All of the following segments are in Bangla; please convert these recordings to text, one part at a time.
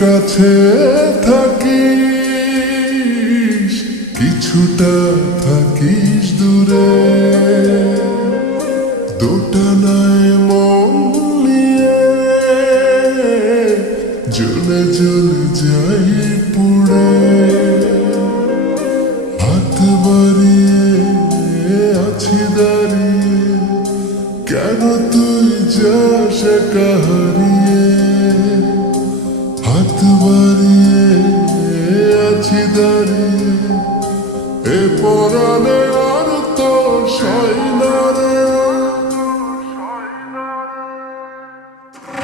কাছে থাকিস, কিছুটা থাকিস দূরে, দোটানায় মন নিয়ে জ্বলে জ্বলে যাই পুড়ে। হাত বাড়িয়ে আছি দাঁড়িয়ে, কেন তুই যাস একা হারিয়ে। হাত বাড়িয়ে আছি দাঁড়িয়ে, এ পরাণে আর তো সয় না রে।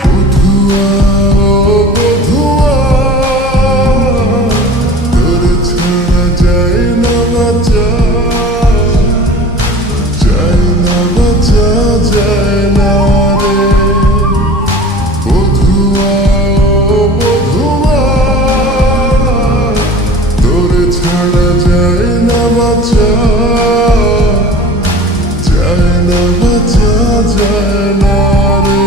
বধুয়া ও বধুয়া, তোর ছাড়া যায় না বাঁচা, যায় না বাঁচা, যায় না রে। বধুয়া ও বধুয়া, তোর ছাড়া যায় না বাঁচা, যায় না বাঁচা, যায় না রে।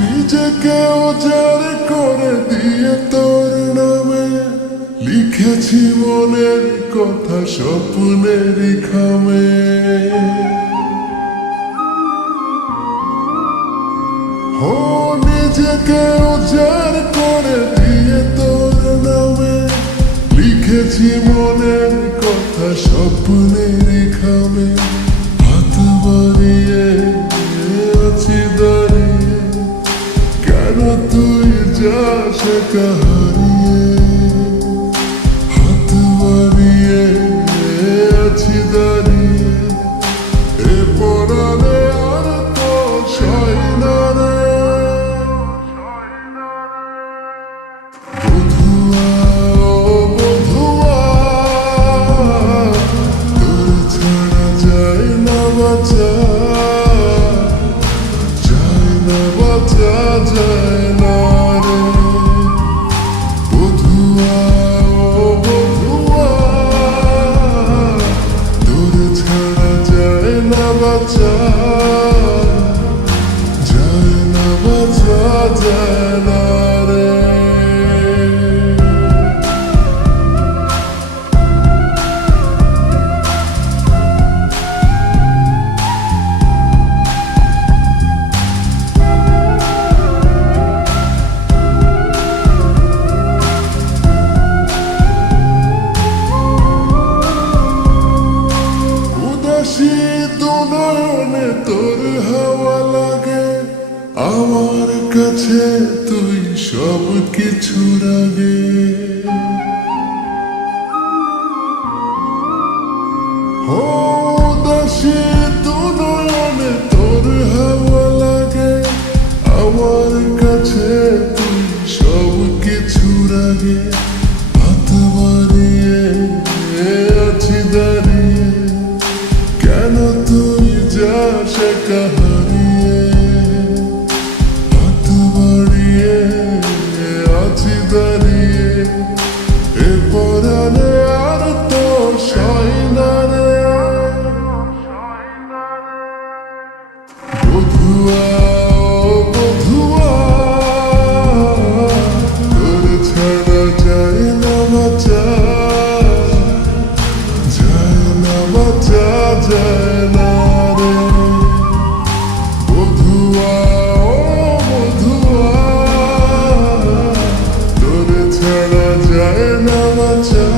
নিজেকে উজাড় করে দিয়ে তোর নামে লিখেছি মনের কথা স্বপ্নের খামে। হো নিজেকে উজাড় করে দিয়ে তোর নামে লিখেছি মনের কথা স্বপ্নের খামে। হাত বাড়িয়ে আছি দাঁড়িয়ে, কেন তুই যাস একা হারিয়ে। হাত বাড়িয়ে আছি দাঁড়িয়ে, এ পরাণে আর তো সয় না রে। বধুয়া ও বধুয়া, তোর ছাড়া যায় না বাঁচা, যায় না বাঁচা, যায় না রে। বধুয়া ও বধুয়া, তোর ছাড়া যায় না বাঁচা, যায় না বাঁচা, যায় না রে। উদাসী দুনয়নে তোর হাওয়া লাগে, আমার কাছে তুই সব কিছুর আগে। উদাসী দুনয়নে তোর হাওয়া লাগে, আমার কাছে তুই সব কিছুর আগে। হাত বাড়িয়ে আছি দাঁড়িয়ে, কেন তুই যাস একা হারিয়ে। হাত বাড়িয়ে আছি দাঁড়িয়ে, এ পরাণে আর তো সয় না রে। বধুয়া ও বধুয়া, তোর ছাড়া যায় না বাঁচা, যায় না বাঁচা, যায় না রে। বধুয়া ও বধুয়া, তোর ছাড়া যায় না বাঁচা,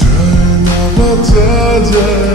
যায় না বাঁচা, যায়